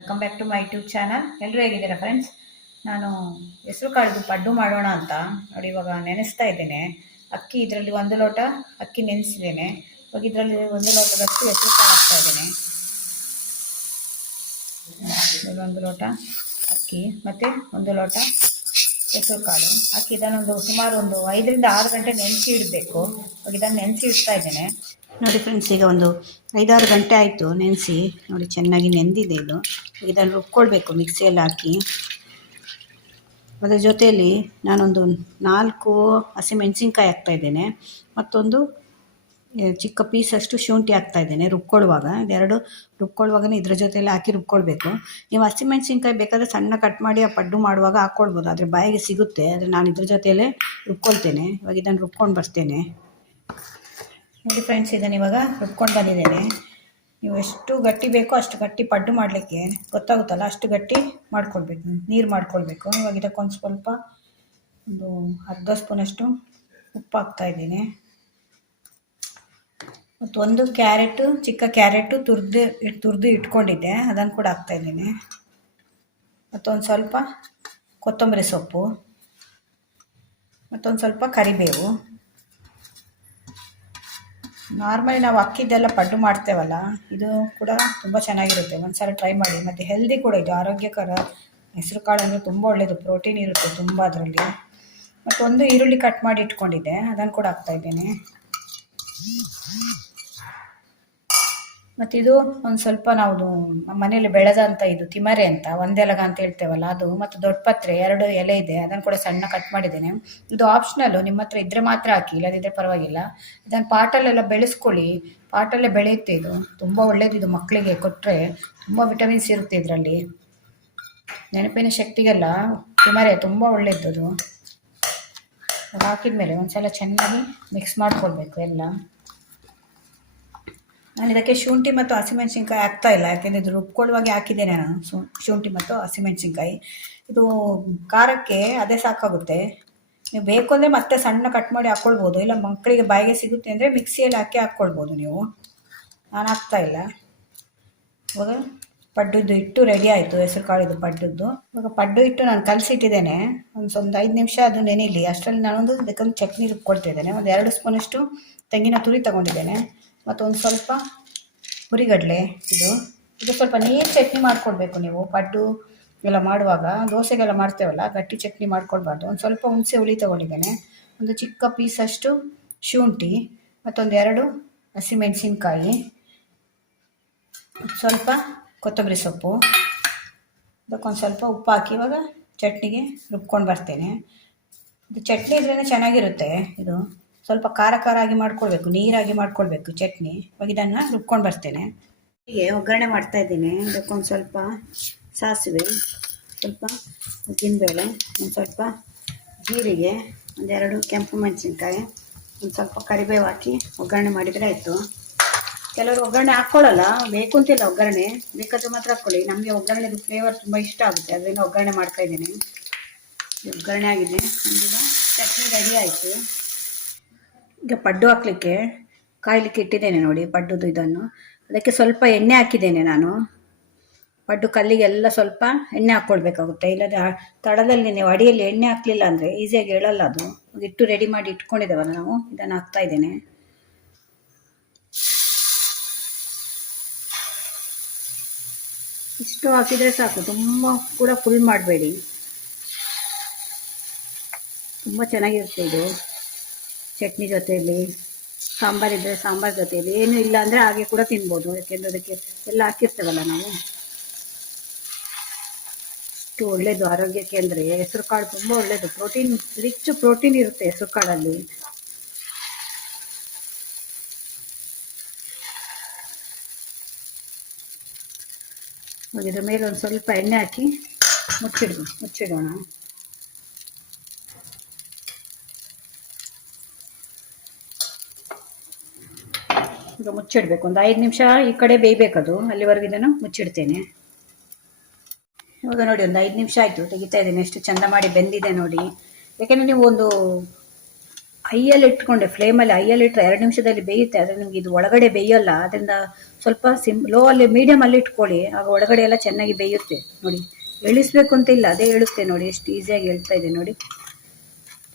Welcome back to my YouTube channel. ಎಲ್ಲರೂ ಹೇಗಿದ್ದೀರಾ friends? ನಾನು ಹೆಸರು ಕಾಳಿದು ಪಡ್ಡು ಮಾಡೋಣ ಅಂತ ನೋಡಿ ಇವಾಗ ನೆನೆಸ್ತಾ ಇದ್ದೇನೆ. ಅಕ್ಕಿ ಇದರಲ್ಲಿ 1 ಲೋಟ ಅಕ್ಕಿ ನೆನೆಸಿದ್ದೇನೆ. ಇವಾಗ ಇದರಲ್ಲಿ 1 ಲೋಟದಷ್ಟು ಹೆಸರು ಕಾಳು ಹಾಕ್ತಾ ಇದ್ದೇನೆ. 1 ಲೋಟ ಅಕ್ಕಿ ಮತ್ತು 1 ಲೋಟ ಹೆಸರು ಕಾಳು ಹಾಕಿ ಇದನ್ನೊಂದು ಸುಮಾರು 5 ರಿಂದ 6 ಗಂಟೆ ನೆನೆಸಿ ಇಡಬೇಕು. ಇವಾಗ ಇದನ್ನು ನೆನೆಸಿ ಇಡ್ತಾ ಇದ್ದೇನೆ. ನೋಡಿ ಫ್ರೆಂಡ್ಸ್, ಈಗ 5-6 ಗಂಟೆ ಆಯಿತು ನೆನೆಸಿ. ನೋಡಿ ಚೆನ್ನಾಗಿ ನೆಂದಿದೆ ಇದು. ಇದನ್ನು ರುಬ್ಕೊಳ್ಬೇಕು ಮಿಕ್ಸಿಯಲ್ಲಿ ಹಾಕಿ. ಅದರ ಜೊತೆಯಲ್ಲಿ ನಾನೊಂದು 4 ಹಸಿಮೆಣಸಿನ್ಕಾಯಿ ಹಾಕ್ತಾಯಿದ್ದೇನೆ. ಮತ್ತೊಂದು ಚಿಕ್ಕ ಪೀಸಷ್ಟು ಶುಂಠಿ ಹಾಕ್ತಾಯಿದ್ದೇನೆ ರುಬ್ಕೊಳ್ಳುವಾಗ. ಇದೆರಡು ರುಬ್ಕೊಳ್ಳುವಾಗನೇ ಇದ್ರ ಜೊತೆಯಲ್ಲಿ ಹಾಕಿ ರುಬ್ಕೊಳ್ಬೇಕು. ನೀವು ಹಸಿಮೆಣಸಿನ್ಕಾಯಿ ಬೇಕಾದರೆ ಸಣ್ಣ ಕಟ್ ಮಾಡಿ ಆ ಪಡ್ಡು ಮಾಡುವಾಗ ಹಾಕ್ಕೊಳ್ಬೋದು, ಆದರೆ ಬಾಯಿಗೆ ಸಿಗುತ್ತೆ. ಆದರೆ ನಾನು ಇದ್ರ ಜೊತೆಯಲ್ಲೇ ರುಬ್ಕೊಳ್ತೇನೆ. ಇವಾಗ ಇದನ್ನು ರುಬ್ಕೊಂಡು ಬರ್ತೇನೆ. ನೋಡಿ ಫ್ರೆಂಡ್ಸ್, ಇದನ್ನು ಇವಾಗ ರುಬ್ಕೊಂಡು ಬಂದಿದ್ದೇನೆ. ನೀವು ಎಷ್ಟು ಗಟ್ಟಿ ಬೇಕೋ ಅಷ್ಟು ಗಟ್ಟಿ ಪಡ್ಡು ಮಾಡಲಿಕ್ಕೆ ಗೊತ್ತಾಗುತ್ತಲ್ಲ, ಅಷ್ಟು ಗಟ್ಟಿ ಮಾಡ್ಕೊಳ್ಬೇಕು, ನೀರು ಮಾಡ್ಕೊಳ್ಬೇಕು. ಇವಾಗ ಇದಕ್ಕೊಂದು ಸ್ವಲ್ಪ ಒಂದು ಅರ್ಧ ಸ್ಪೂನಷ್ಟು ಉಪ್ಪು ಹಾಕ್ತಾಯಿದ್ದೀನಿ. ಮತ್ತು 1 ಕ್ಯಾರೆಟು, ಚಿಕ್ಕ ಕ್ಯಾರೆಟು ತುರಿದು ಇಟ್ಕೊಂಡಿದ್ದೆ, ಅದನ್ನು ಕೂಡ ಹಾಕ್ತಾಯಿದ್ದೀನಿ. ಮತ್ತೊಂದು ಸ್ವಲ್ಪ ಕೊತ್ತಂಬರಿ ಸೊಪ್ಪು, ಮತ್ತೊಂದು ಸ್ವಲ್ಪ ಕರಿಬೇವು. ನಾರ್ಮಲಿ ನಾವು ಅಕ್ಕಿದ್ದೆಲ್ಲ ಪಡ್ಡು ಮಾಡ್ತೇವಲ್ಲ, ಇದು ಕೂಡ ತುಂಬ ಚೆನ್ನಾಗಿರುತ್ತೆ. ಒಂದ್ಸಲ ಟ್ರೈ ಮಾಡಿ. ಮತ್ತು ಹೆಲ್ದಿ ಕೂಡ ಇದು, ಆರೋಗ್ಯಕರ. ಹೆಸರು ಕಾಳು ಅಂದರೆ ತುಂಬ ಒಳ್ಳೆಯದು, ಪ್ರೋಟೀನ್ ಇರುತ್ತೆ ತುಂಬ ಅದರಲ್ಲಿ. ಮತ್ತು 1 ಈರುಳ್ಳಿ ಕಟ್ ಮಾಡಿ ಇಟ್ಕೊಂಡಿದ್ದೆ, ಅದನ್ನು ಕೂಡ ಹಾಕ್ತಾಯಿದ್ದೇನೆ. ಮತ್ತು ಇದು ಒಂದು ಸ್ವಲ್ಪ ನಾವು ಮನೆಯಲ್ಲಿ ಬೆಳೆದಂಥ ಇದು ತಿಮರೆ ಅಂತ, ಒಂದೆಲಗ ಅಂತ ಹೇಳ್ತೇವಲ್ಲ ಅದು, ಮತ್ತು ದೊಡ್ಡ ಪತ್ರೆ 2 ಎಲೆ ಇದೆ, ಅದನ್ನು ಕೂಡ ಸಣ್ಣ ಕಟ್ ಮಾಡಿದ್ದೇನೆ. ಇದು ಆಪ್ಷನಲ್ಲು, ನಿಮ್ಮ ಹತ್ರ ಇದ್ದರೆ ಮಾತ್ರ ಹಾಕಿ, ಇಲ್ಲದಿದ್ದರೆ ಪರವಾಗಿಲ್ಲ. ಇದನ್ನು ಪಾಟಲ್ಲೆಲ್ಲ ಬೆಳೆಸ್ಕೊಳ್ಳಿ, ಪಾಟಲ್ಲೇ ಬೆಳೆಯುತ್ತೆ ಇದು. ತುಂಬ ಒಳ್ಳೆಯದು ಇದು, ಮಕ್ಕಳಿಗೆ ಕೊಟ್ಟರೆ ತುಂಬ ವಿಟಮಿನ್ಸ್ ಇರುತ್ತೆ ಇದರಲ್ಲಿ. ನೆನಪಿನ ಶಕ್ತಿಗೆಲ್ಲ ತಿಮರೆ ತುಂಬ ಒಳ್ಳೆಯದು ಅದು. ಹಾಕಿದ ಮೇಲೆ ಒಂದು ಸಲ ಚೆನ್ನಾಗಿ ಮಿಕ್ಸ್ ಮಾಡ್ಕೊಳ್ಬೇಕು ಎಲ್ಲ. ನಾನು ಇದಕ್ಕೆ ಶುಂಠಿ ಮತ್ತು ಹಸಿಮೆಣಸಿನ್ಕಾಯಿ ಹಾಕ್ತಾ ಇಲ್ಲ, ಯಾಕೆಂದರೆ ಇದು ರುಬ್ಕೊಳ್ಳುವಾಗೆ ಹಾಕಿದ್ದೇನೆ ನಾನು ಶುಂಠಿ ಮತ್ತು ಹಸಿಮೆಣಸಿನ್ಕಾಯಿ. ಇದು ಖಾರಕ್ಕೆ ಅದೇ ಸಾಕಾಗುತ್ತೆ. ನೀವು ಬೇಕು ಅಂದರೆ ಮತ್ತೆ ಸಣ್ಣ ಕಟ್ ಮಾಡಿ ಹಾಕ್ಕೊಳ್ಬೋದು, ಇಲ್ಲ ಮಕ್ಕಳಿಗೆ ಬಾಯಿಗೆ ಸಿಗುತ್ತೆ ಅಂದರೆ ಮಿಕ್ಸಿಯಲ್ಲಿ ಹಾಕಿ ಹಾಕ್ಕೊಳ್ಬೋದು ನೀವು. ನಾನು ಹಾಕ್ತಾ ಇಲ್ಲ. ಇವಾಗ ಪಡ್ಡುದ್ದು ಹಿಟ್ಟು ರೆಡಿ ಆಯಿತು, ಹೆಸರು ಕಾಳಿದು ಪಡ್ಡುದ್ದು. ಇವಾಗ ಪಡ್ಡು ಹಿಟ್ಟು ನಾನು ಕಲಸಿಟ್ಟಿದ್ದೇನೆ. ಒಂದು 5 ನಿಮಿಷ ಅದು ನೆನೆಯಲಿ. ಅಷ್ಟರಲ್ಲಿ ನಾನೊಂದು ಇದಕ್ಕೊಂದು ಚಟ್ನಿ ರುಬ್ಕೊಳ್ತಿದ್ದೇನೆ. ಒಂದು 2 ಸ್ಪೂನಷ್ಟು ತೆಂಗಿನ ತುರಿ ತೊಗೊಂಡಿದ್ದೇನೆ, ಮತ್ತು ಒಂದು ಸ್ವಲ್ಪ ಹುರಿಗಡಲೆ. ಇದು ಸ್ವಲ್ಪ ನೀರು ಚಟ್ನಿ ಮಾಡ್ಕೊಳ್ಬೇಕು ನೀವು. ಪಡ್ಡು ಎಲ್ಲ ಮಾಡುವಾಗ, ದೋಸೆಗೆಲ್ಲ ಮಾಡ್ತೇವಲ್ಲ, ಗಟ್ಟಿ ಚಟ್ನಿ ಮಾಡ್ಕೊಳ್ಬಾರ್ದು. ಒಂದು ಸ್ವಲ್ಪ ಹುಣಸೆ ಹುಳಿ ತೊಗೊಂಡಿದ್ದೇನೆ, ಒಂದು ಚಿಕ್ಕ ಪೀಸಷ್ಟು ಶುಂಠಿ, ಮತ್ತೊಂದು 2 ಹಸಿಮೆಣಸಿನ್ಕಾಯಿ, ಸ್ವಲ್ಪ ಕೊತ್ತಂಬರಿ ಸೊಪ್ಪು, ಅದಕ್ಕೊಂದು ಸ್ವಲ್ಪ ಉಪ್ಪು ಹಾಕಿ ಇವಾಗ ಚಟ್ನಿಗೆ ರುಬ್ಕೊಂಡು ಬರ್ತೇನೆ. ಇದು ಚಟ್ನಿ ಇದ್ರೇ ಚೆನ್ನಾಗಿರುತ್ತೆ. ಇದು ಸ್ವಲ್ಪ ಖಾರ ಆಗಿ ಮಾಡ್ಕೊಳ್ಬೇಕು, ನೀರಾಗಿ ಮಾಡ್ಕೊಳ್ಬೇಕು ಚಟ್ನಿ. ಇವಾಗ ಇದನ್ನು ರುಬ್ಕೊಂಡು ಬರ್ತೇನೆ. ಹೀಗೆ ಒಗ್ಗರಣೆ ಮಾಡ್ತಾ ಇದ್ದೀನಿ. ಇದಕ್ಕೊಂದು ಸ್ವಲ್ಪ ಸಾಸಿವೆ, ಸ್ವಲ್ಪ ಉದ್ದಿನಬೇಳೆ, ಒಂದು ಸ್ವಲ್ಪ ಜೀರಿಗೆ, 2 ಕೆಂಪು ಮೆಣಸಿನ್ಕಾಯಿ, ಒಂದು ಸ್ವಲ್ಪ ಕರಿಬೇವು ಹಾಕಿ ಒಗ್ಗರಣೆ ಮಾಡಿದರೆ ಆಯಿತು. ಕೆಲವರು ಒಗ್ಗರಣೆ ಹಾಕ್ಕೊಳ್ಳಲ್ಲ, ಬೇಕು ಅಂತಿಲ್ಲ ಒಗ್ಗರಣೆ, ಬೇಕಾದರೂ ಮಾತ್ರ ಹಾಕ್ಕೊಳ್ಳಿ. ನಮಗೆ ಒಗ್ಗರಣೆದು ಫ್ಲೇವರ್ ತುಂಬ ಇಷ್ಟ ಆಗುತ್ತೆ, ಅದರಿಂದ ಒಗ್ಗರಣೆ ಮಾಡ್ತಾಯಿದ್ದೀನಿ. ಒಗ್ಗರಣೆ ಆಗಿದೆ, ಈಗ ಚಟ್ನಿ ರೆಡಿ ಆಯಿತು. ಈಗ ಪಡ್ಡು ಹಾಕಲಿಕ್ಕೆ ಕಾಯಲಿಕ್ಕೆ ಇಟ್ಟಿದ್ದೇನೆ ನೋಡಿ ಪಡ್ಡುದು ಇದನ್ನು. ಅದಕ್ಕೆ ಸ್ವಲ್ಪ ಎಣ್ಣೆ ಹಾಕಿದ್ದೇನೆ ನಾನು. ಪಡ್ಡು ಕಲ್ಲಿಗೆಲ್ಲ ಸ್ವಲ್ಪ ಎಣ್ಣೆ ಹಾಕ್ಕೊಳ್ಬೇಕಾಗುತ್ತೆ, ಇಲ್ಲದೆ ತಳದಲ್ಲಿ ನೀವು ಅಡಿಯಲ್ಲಿ ಎಣ್ಣೆ ಹಾಕಲಿಲ್ಲ ಅಂದರೆ ಈಸಿಯಾಗಿ ಹೇಳಲ್ಲ ಅದು. ಹಿಟ್ಟು ರೆಡಿ ಮಾಡಿ ಇಟ್ಕೊಂಡಿದ್ದೇವಲ್ಲ ನಾವು, ಇದನ್ನು ಹಾಕ್ತಾ ಇದ್ದೇನೆ. ಇಷ್ಟು ಹಾಕಿದರೆ ಸಾಕು, ತುಂಬ ಕೂಡ ಫುಲ್ ಮಾಡಬೇಡಿ. ತುಂಬ ಚೆನ್ನಾಗಿರುತ್ತೆ ಇದು ಚಟ್ನಿ ಜೊತೆಯಲ್ಲಿ. ಸಾಂಬಾರಿದ್ದರೆ ಸಾಂಬಾರು ಜೊತೆಯಲ್ಲಿ, ಏನೂ ಇಲ್ಲ ಅಂದರೆ ಹಾಗೆ ಕೂಡ ತಿನ್ಬೋದು, ಯಾಕೆಂದರೆ ಅದಕ್ಕೆ ಎಲ್ಲ ಹಾಕಿರ್ತೇವಲ್ಲ ನಾವು. ಅಷ್ಟು ಒಳ್ಳೆಯದು ಆರೋಗ್ಯಕ್ಕೆ. ಅಂದರೆ ಹೆಸರು ಕಾಳು ತುಂಬ ಒಳ್ಳೆಯದು, ಪ್ರೋಟೀನ್ ರಿಚ್ ಪ್ರೋಟೀನ್ ಇರುತ್ತೆ ಹೆಸರು ಕಾಳಲ್ಲಿ. ಇದರ ಮೇಲೆ ಒಂದು ಸ್ವಲ್ಪ ಎಣ್ಣೆ ಹಾಕಿ ಮುಚ್ಚಿಡೋಣ. ಈಗ ಮುಚ್ಚಿಡಬೇಕು, ಒಂದು 5 ನಿಮಿಷ ಈ ಕಡೆ ಬೇಯಬೇಕದು, ಅಲ್ಲಿವರೆಗೆ ಇದನ್ನು ಮುಚ್ಚಿಡ್ತೇನೆ. ಇವಾಗ ನೋಡಿ ಒಂದು 5 ನಿಮಿಷ ಆಯಿತು, ತೆಗಿತಾ ಇದ್ದೇನೆ. ಎಷ್ಟು ಚೆಂದ ಮಾಡಿ ಬೆಂದಿದೆ ನೋಡಿ. ಯಾಕೆಂದರೆ ನೀವು ಒಂದು ಹೈಯಲ್ಲಿ ಇಟ್ಕೊಂಡೆ, ಫ್ಲೇಮಲ್ಲಿ ಹೈಯಲ್ಲಿ ಇಟ್ಟರೆ 2 ನಿಮಿಷದಲ್ಲಿ ಬೇಯುತ್ತೆ. ಆದರೆ ನಿಮ್ಗೆ ಇದು ಒಳಗಡೆ ಬೇಯೋಲ್ಲ. ಅದರಿಂದ ಸ್ವಲ್ಪ ಲೋ ಅಲ್ಲಿ ಮೀಡಿಯಮಲ್ಲಿ ಇಟ್ಕೊಳ್ಳಿ, ಆಗ ಒಳಗಡೆ ಎಲ್ಲ ಚೆನ್ನಾಗಿ ಬೇಯುತ್ತೆ. ನೋಡಿ, ಎಳಿಸ್ಬೇಕು ಅಂತ ಇಲ್ಲ, ಅದೇ ಹೇಳುತ್ತೆ ನೋಡಿ, ಎಷ್ಟು ಈಸಿಯಾಗಿ ಹೇಳ್ತಾ ಇದೆ ನೋಡಿ.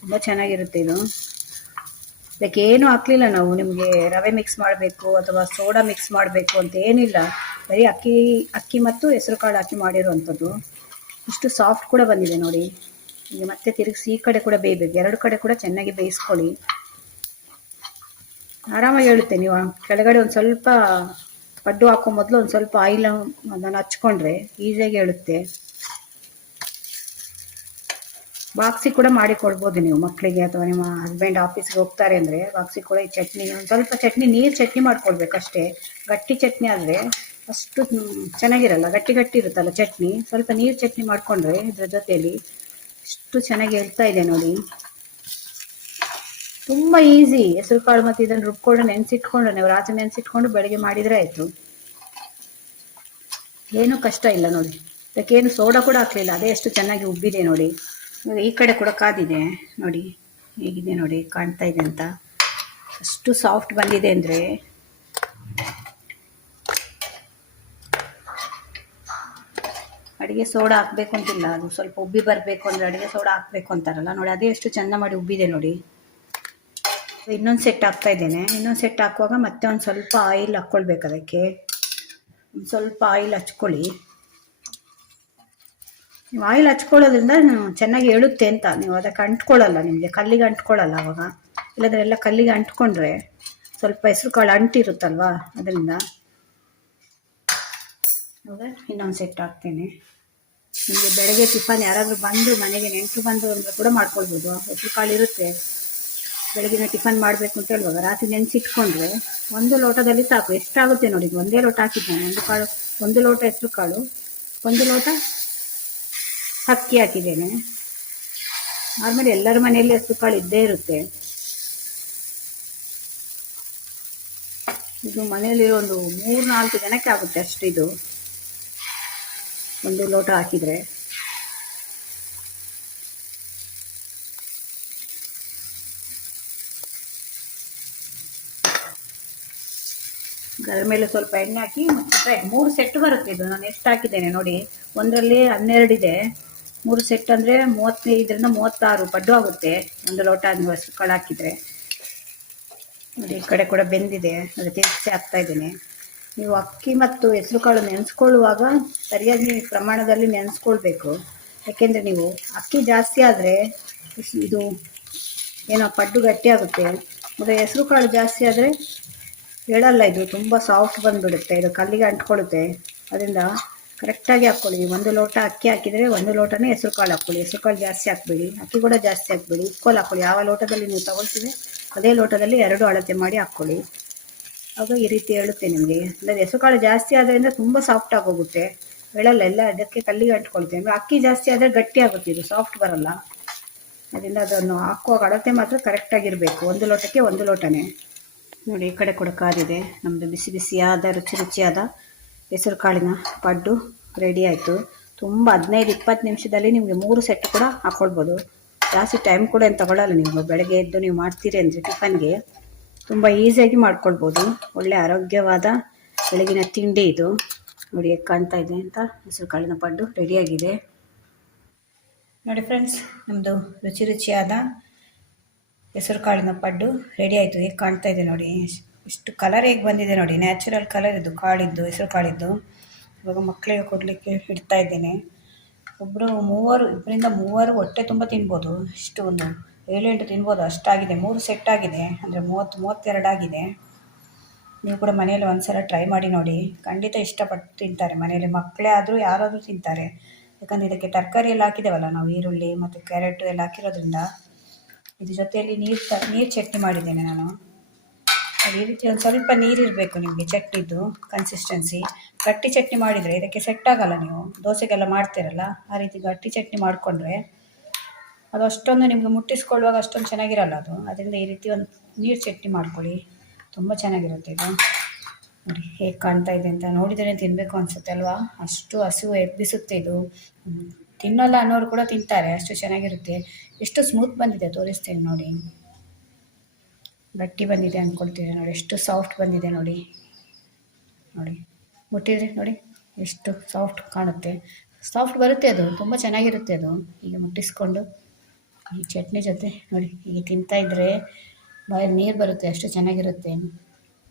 ತುಂಬ ಚೆನ್ನಾಗಿರುತ್ತೆ ಇದು. ಅದಕ್ಕೆ ಏನೂ ಹಾಕ್ಲಿಲ್ಲ ನಾವು. ನಿಮಗೆ ರವೆ ಮಿಕ್ಸ್ ಮಾಡಬೇಕು ಅಥವಾ ಸೋಡಾ ಮಿಕ್ಸ್ ಮಾಡಬೇಕು ಅಂತ ಏನಿಲ್ಲ. ಬರೀ ಅಕ್ಕಿ ಮತ್ತು ಹೆಸರು ಕಾಳು ಹಾಕಿ ಮಾಡಿರುವಂಥದ್ದು. ಇಷ್ಟು ಸಾಫ್ಟ್ ಕೂಡ ಬಂದಿದೆ ನೋಡಿ. ಈಗ ಮತ್ತೆ ತಿರುಗಿಸಿ ಈ ಕಡೆ ಕೂಡ ಬೇಯಬೇಕು, 2 ಕಡೆ ಕೂಡ ಚೆನ್ನಾಗಿ ಬೇಯಿಸ್ಕೊಳ್ಳಿ. ಆರಾಮಾಗಿ ಹೇಳುತ್ತೆ. ನೀವು ಕೆಳಗಡೆ ಒಂದು ಸ್ವಲ್ಪ ಪಡ್ಡು ಹಾಕೋ ಮೊದಲು ಒಂದು ಸ್ವಲ್ಪ ಆಯಿಲ್ ಅದನ್ನು ಹಚ್ಕೊಂಡ್ರೆ ಈಸಿಯಾಗಿ ಹೇಳುತ್ತೆ. ಬಾಕ್ಸಿಗೆ ಕೂಡ ಮಾಡಿ ಕೊಡ್ಬೋದು ನೀವು ಮಕ್ಕಳಿಗೆ, ಅಥವಾ ನಿಮ್ಮ ಹಸ್ಬೆಂಡ್ ಆಫೀಸ್ಗೆ ಹೋಗ್ತಾರೆ ಅಂದರೆ ಬಾಕ್ಸಿಗೆ ಕೂಡ ಈ ಚಟ್ನಿ, ಒಂದು ಸ್ವಲ್ಪ ಚಟ್ನಿ ನೀರು ಚಟ್ನಿ ಮಾಡ್ಕೊಳ್ಬೇಕು ಅಷ್ಟೇ. ಗಟ್ಟಿ ಚಟ್ನಿ ಆದರೆ ಅಷ್ಟು ಚೆನ್ನಾಗಿರಲ್ಲ, ಗಟ್ಟಿ ಗಟ್ಟಿ ಇರುತ್ತಲ್ಲ ಚಟ್ನಿ. ಸ್ವಲ್ಪ ನೀರು ಚಟ್ನಿ ಮಾಡಿಕೊಂಡ್ರೆ ಇದ್ರ ಜೊತೆಯಲ್ಲಿ ಎಷ್ಟು ಚೆನ್ನಾಗಿ ಹೇಳ್ತಾ ಇದೆ ನೋಡಿ. ತುಂಬ ಈಸಿ. ಹೆಸರು ಕಾಳು ಮತ್ತು ಇದನ್ನು ರುಬ್ಕೊಂಡು ನೆನೆಸಿಟ್ಕೊಂಡು, ನೀವು ರಾತ್ರಿ ನೆನೆಸಿಟ್ಕೊಂಡು ಬೆಳಗ್ಗೆ ಮಾಡಿದರೆ ಆಯಿತು. ಏನೂ ಕಷ್ಟ ಇಲ್ಲ ನೋಡಿ. ಅದಕ್ಕೇನು ಸೋಡಾ ಕೂಡ ಹಾಕಲಿಲ್ಲ, ಅದೇ ಎಷ್ಟು ಚೆನ್ನಾಗಿ ಉಬ್ಬಿದೆ ನೋಡಿ. ಈ ಕಡೆ ಕೂಡ ಕಾದಿದೆ ನೋಡಿ, ಹೇಗಿದೆ ನೋಡಿ, ಕಾಣ್ತಾ ಇದೆ ಅಂತ. ಅಷ್ಟು ಸಾಫ್ಟ್ ಬಂದಿದೆ ಅಂದರೆ ಅಡುಗೆ ಸೋಡಾ ಹಾಕಬೇಕು ಅಂತಿಲ್ಲ. ಅದು ಸ್ವಲ್ಪ ಉಬ್ಬಿ ಬರಬೇಕು ಅಂದರೆ ಅಡುಗೆ ಸೋಡಾ ಹಾಕಬೇಕು ಅಂತಾರಲ್ಲ ನೋಡಿ, ಅದೇ ಎಷ್ಟು ಚೆಂದ ಮಾಡಿ ಉಬ್ಬಿದೆ ನೋಡಿ. ಇನ್ನೊಂದು ಸೆಟ್ ಹಾಕ್ತಾ ಇದ್ದೇನೆ. ಇನ್ನೊಂದು ಸೆಟ್ ಹಾಕುವಾಗ ಮತ್ತೆ ಒಂದು ಸ್ವಲ್ಪ ಆಯಿಲ್ ಹಾಕ್ಕೊಳ್ಬೇಕು. ಅದಕ್ಕೆ ಒಂದು ಸ್ವಲ್ಪ ಆಯಿಲ್ ಹಚ್ಕೊಳ್ಳಿ. ನೀವು ಆಯಿಲ್ ಹಚ್ಕೊಳ್ಳೋದ್ರಿಂದ ಚೆನ್ನಾಗಿ ಏಳುತ್ತೆ ಅಂತ. ನೀವು ಅದಕ್ಕೆ ಅಂಟ್ಕೊಳ್ಳಲ್ಲ, ನಿಮಗೆ ಕಲ್ಲಿಗೆ ಅಂಟ್ಕೊಳ್ಳಲ್ಲ ಅವಾಗ. ಇಲ್ಲದ್ರೆ ಎಲ್ಲ ಕಲ್ಲಿಗೆ ಅಂಟ್ಕೊಂಡ್ರೆ ಸ್ವಲ್ಪ ಹೆಸರು ಕಾಳು ಅಂಟಿರುತ್ತಲ್ವ, ಅದರಿಂದ. ಇವಾಗ ಇನ್ನೊಂದು ಸೆಟ್ ಹಾಕ್ತೇನೆ. ನಿಮಗೆ ಬೆಳಗ್ಗೆ ಟಿಫನ್ ಯಾರಾದರೂ ಬಂದು ಮನೆಗೆ ನೆಂಟರು ಬಂದು ಅಂದರೆ ಕೂಡ ಮಾಡ್ಕೊಳ್ಬೋದು. ಹೆಸರು ಕಾಳು ಇರುತ್ತೆ, ಬೆಳಗಿನ ಟಿಫನ್ ಮಾಡಬೇಕು ಅಂತ ಹೇಳುವಾಗ ರಾತ್ರಿ ನೆನೆಸಿಟ್ಕೊಂಡ್ರೆ 1 ಲೋಟದಲ್ಲಿ ಸಾಕು. ಎಷ್ಟಾಗುತ್ತೆ ನೋಡಿ, ಒಂದೇ ಲೋಟ ಹಾಕಿದ್ದೇನೆ. 1 ಲೋಟ ಹೆಸರು ಕಾಳು, 1 ಲೋಟ ಅಕ್ಕಿ ಹಾಕಿದ್ದೇನೆ. ನಾರ್ಮಲಿ ಎಲ್ಲರ ಮನೆಯಲ್ಲಿ ಹೆಸರು ಕಾಳು ಇದ್ದೇ ಇರುತ್ತೆ. ಇದು ಮನೆಯಲ್ಲಿ ಒಂದು 3-4 ಜನಕ್ಕೆ ಆಗುತ್ತೆ ಅಷ್ಟು. ಇದು 1 ಲೋಟ ಹಾಕಿದರೆ ಅದರ ಮೇಲೆ ಸ್ವಲ್ಪ ಎಣ್ಣೆ ಹಾಕಿ ಮತ್ತೆ 3 ಸೆಟ್ ಬರುತ್ತೆ. ಇದು ನಾನು ಎಷ್ಟು ಹಾಕಿದ್ದೇನೆ ನೋಡಿ, ಒಂದರಲ್ಲಿ 12 ಇದೆ, 3 ಸೆಟ್ ಅಂದರೆ 35ರಿಂದ 36 ಪಡ್ಡು ಆಗುತ್ತೆ 1 ಲೋಟ ಹೆಸರು ಕಾಳು ಹಾಕಿದರೆ. ನೋಡಿ, ಈ ಕಡೆ ಕೂಡ ಬೆಂದಿದೆ, ಅದು ತಿರುಗಿಸಿ ಹಾಕ್ತಾ ಇದ್ದೇನೆ. ನೀವು ಅಕ್ಕಿ ಮತ್ತು ಹೆಸರು ಕಾಳು ನೆನೆಸ್ಕೊಳ್ಳುವಾಗ ಸರಿಯಾಗಿ ಪ್ರಮಾಣದಲ್ಲಿ ನೆನೆಸ್ಕೊಳ್ಬೇಕು. ಯಾಕೆಂದರೆ ನೀವು ಅಕ್ಕಿ ಜಾಸ್ತಿ ಆದರೆ ಇದು ಏನೋ ಪಡ್ಡು ಗಟ್ಟಿ ಆಗುತ್ತೆ, ಮತ್ತು ಹೆಸರು ಕಾಳು ಜಾಸ್ತಿ ಆದರೆ ಹೇಳಲ್ಲ, ಇದು ತುಂಬ ಸಾಫ್ಟ್ ಬಂದುಬಿಡುತ್ತೆ, ಇದು ಕಲ್ಲಿಗೆ ಅಂಟ್ಕೊಳ್ಳುತ್ತೆ. ಅದರಿಂದ ಕರೆಕ್ಟಾಗಿ ಹಾಕ್ಕೊಳ್ಳಿ. 1 ಲೋಟ ಅಕ್ಕಿ ಹಾಕಿದರೆ 1 ಲೋಟನೇ ಹೆಸರು ಕಾಳು ಹಾಕ್ಕೊಳ್ಳಿ. ಹೆಸರು ಕಾಳು ಜಾಸ್ತಿ ಹಾಕಬೇಡಿ, ಅಕ್ಕಿ ಕೂಡ ಜಾಸ್ತಿ ಹಾಕಬೇಡಿ. ಈಕ್ವಲ್ ಹಾಕ್ಕೊಳ್ಳಿ. ಯಾವ ಲೋಟದಲ್ಲಿ ನೀವು ತಗೊಳ್ತೀವಿ ಅದೇ ಲೋಟದಲ್ಲಿ 2 ಅಳತೆ ಮಾಡಿ ಹಾಕ್ಕೊಳ್ಳಿ. ಆಗ ಈ ರೀತಿ ಹೇಳುತ್ತೆ ನಿಮಗೆ. ಅಂದರೆ ಹೆಸರು ಕಾಳು ಜಾಸ್ತಿ ಆದ್ದರಿಂದ ತುಂಬ ಸಾಫ್ಟ್ ಆಗೋಗುತ್ತೆ, ಹೇಳಲ್ಲ, ಎಲ್ಲ ಅದಕ್ಕೆ ಕಲ್ಲಿಗೆ ಅಂಟ್ಕೊಳ್ತೆ. ಅಂದರೆ ಅಕ್ಕಿ ಜಾಸ್ತಿ ಆದರೆ ಗಟ್ಟಿ ಆಗುತ್ತೆ, ಇದು ಸಾಫ್ಟ್ ಬರಲ್ಲ. ಅದರಿಂದ ಅದನ್ನು ಹಾಕುವಾಗ ಅಳತೆ ಮಾತ್ರ ಕರೆಕ್ಟಾಗಿರಬೇಕು. 1 ಲೋಟಕ್ಕೆ 1 ಲೋಟನೇ. ನೋಡಿ, ಈ ಕಡೆ ಕೂಡ ಕಾದಿದೆ. ನಮ್ಮದು ಬಿಸಿ ಬಿಸಿಯಾದ ರುಚಿ ರುಚಿಯಾದ ಹೆಸರು ಕಾಳಿನ ಪಡ್ಡು ರೆಡಿ ಆಯಿತು. ತುಂಬ 15-20 ನಿಮಿಷದಲ್ಲಿ ನಿಮಗೆ 3 ಸೆಟ್ ಕೂಡ ಹಾಕ್ಕೊಳ್ಬೋದು. ಜಾಸ್ತಿ ಟೈಮ್ ಕೂಡ ಏನು ತಗೊಳ್ಳಲ್ಲ. ನೀವು ಬೆಳಗ್ಗೆ ಎದ್ದು ನೀವು ಮಾಡ್ತೀರಿ ಅಂದರೆ ಟಿಫನ್ಗೆ ತುಂಬ ಈಸಿಯಾಗಿ ಮಾಡ್ಕೊಳ್ಬೋದು. ಒಳ್ಳೆ ಆರೋಗ್ಯವಾದ ಬೆಳಗಿನ ತಿಂಡಿ ಇದು. ನೋಡಿ ಹೇಗೆ ಕಾಣ್ತಾ ಇದೆ ಅಂತ. ಹೆಸರು ಕಾಳಿನ ಪಡ್ಡು ರೆಡಿಯಾಗಿದೆ ನೋಡಿ ಫ್ರೆಂಡ್ಸ್. ನಮ್ಮದು ರುಚಿ ರುಚಿಯಾದ ಹೆಸರು ಕಾಳಿನ ಪಡ್ಡು ರೆಡಿ ಆಯಿತು. ಹೇಗೆ ಕಾಣ್ತಾ ಇದೆ ನೋಡಿ, ಇಷ್ಟು ಕಲರ್ ಹೇಗೆ ಬಂದಿದೆ ನೋಡಿ, ನ್ಯಾಚುರಲ್ ಕಲರ್ ಇದು ಕಾಳಿದ್ದು, ಹೆಸರು ಕಾಳಿದ್ದು. ಇವಾಗ ಮಕ್ಕಳಿಗೆ ಕೊಡಲಿಕ್ಕೆ ಇಡ್ತಾ ಇದ್ದೇನೆ. ಇಬ್ಬರಿಂದ ಮೂವರು ಹೊಟ್ಟೆ ತುಂಬ ತಿನ್ಬೋದು. ಇಷ್ಟು ಒಂದು 7-8 ತಿನ್ಬೋದು, ಅಷ್ಟಾಗಿದೆ. 3 ಸೆಟ್ ಆಗಿದೆ, ಅಂದರೆ 30-32 ಆಗಿದೆ. ನೀವು ಕೂಡ ಮನೆಯಲ್ಲಿ ಒಂದ್ಸಲ ಟ್ರೈ ಮಾಡಿ ನೋಡಿ, ಖಂಡಿತ ಇಷ್ಟಪಟ್ಟು ತಿಂತಾರೆ ಮನೆಯಲ್ಲಿ. ಮಕ್ಕಳೇ ಆದರೂ ಯಾರಾದರೂ ತಿಂತಾರೆ. ಯಾಕಂದರೆ ಇದಕ್ಕೆ ತರಕಾರಿ ಎಲ್ಲ ಹಾಕಿದ್ದೇವಲ್ಲ ನಾವು, ಈರುಳ್ಳಿ ಮತ್ತು ಕ್ಯಾರೆಟು ಎಲ್ಲ ಹಾಕಿರೋದ್ರಿಂದ. ಇದ್ರ ಜೊತೆಯಲ್ಲಿ ನೀರು ಚಟ್ನಿ ಮಾಡಿದ್ದೇನೆ ನಾನು. ಈ ರೀತಿ ಒಂದು ಸ್ವಲ್ಪ ನೀರಿರಬೇಕು ನಿಮಗೆ ಚಟ್ನಿದ್ದು ಕನ್ಸಿಸ್ಟೆನ್ಸಿ. ಗಟ್ಟಿ ಚಟ್ನಿ ಮಾಡಿದರೆ ಇದಕ್ಕೆ ಸೆಟ್ ಆಗಲ್ಲ. ನೀವು ದೋಸೆಗೆಲ್ಲ ಮಾಡ್ತೀರಲ್ಲ, ಆ ರೀತಿ ಗಟ್ಟಿ ಚಟ್ನಿ ಮಾಡಿಕೊಂಡ್ರೆ ಅದು ಅಷ್ಟೊಂದು ನಿಮಗೆ ಮುಟ್ಟಿಸ್ಕೊಳ್ಳುವಾಗ ಅಷ್ಟೊಂದು ಚೆನ್ನಾಗಿರಲ್ಲ ಅದು. ಅದರಿಂದ ಈ ರೀತಿ ಒಂದು ನೀರು ಚಟ್ನಿ ಮಾಡ್ಕೊಳ್ಳಿ, ತುಂಬ ಚೆನ್ನಾಗಿರುತ್ತೆ ಇದು. ನೋಡಿ ಹೇಗೆ ಕಾಣ್ತಾ ಇದೆ ಅಂತ. ನೋಡಿದರೆ ತಿನ್ನಬೇಕು ಅನಿಸುತ್ತೆ ಅಲ್ವಾ, ಅಷ್ಟು ಹಸಿವು ಎಬ್ಬಿಸುತ್ತೆ ಇದು. ತಿನ್ನಲ್ಲ ಅನ್ನೋರು ಕೂಡ ತಿಂತಾರೆ, ಅಷ್ಟು ಚೆನ್ನಾಗಿರುತ್ತೆ. ಎಷ್ಟು ಸ್ಮೂತ್ ಬಂದಿದೆ ತೋರಿಸ್ತೇನೆ ನೋಡಿ. ಗಟ್ಟಿ ಬಂದಿದೆ ಅಂದ್ಕೊಳ್ತೀವಿ ನೋಡಿ. ಎಷ್ಟು ಸಾಫ್ಟ್ ಬಂದಿದೆ ನೋಡಿ. ನೋಡಿ ಮುಟ್ಟಿದರೆ ನೋಡಿ ಎಷ್ಟು ಸಾಫ್ಟ್ ಕಾಣುತ್ತೆ. ಸಾಫ್ಟ್ ಬರುತ್ತೆ, ಅದು ತುಂಬ ಚೆನ್ನಾಗಿರುತ್ತೆ. ಅದು ಈಗ ಮುಟ್ಟಿಸ್ಕೊಂಡು ಈ ಚಟ್ನಿ ಜೊತೆ ನೋಡಿ ಈಗ ತಿಂತಾಯಿದ್ರೆ ಬಾಯಲ್ಲಿ ನೀರು ಬರುತ್ತೆ, ಅಷ್ಟು ಚೆನ್ನಾಗಿರುತ್ತೆ.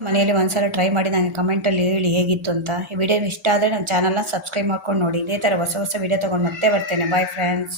ಮನೆಯಲ್ಲಿ ಒಂದ್ಸಲ ಟ್ರೈ ಮಾಡಿ ನನಗೆ ಕಮೆಂಟಲ್ಲಿ ಹೇಳಿ ಹೇಗಿತ್ತು ಅಂತ. ಈ ವಿಡಿಯೋ ಇಷ್ಟ ಆದರೆ ನನ್ನ ಚಾನಲ್ನ ಸಬ್ಸ್ಕ್ರೈಬ್ ಮಾಡ್ಕೊಂಡು ನೋಡಿ. ಇದೇ ಥರ ಹೊಸ ಹೊಸ ವಿಡಿಯೋ ತೊಗೊಂಡು ಮತ್ತೆ ಬರ್ತೇನೆ. Bye friends.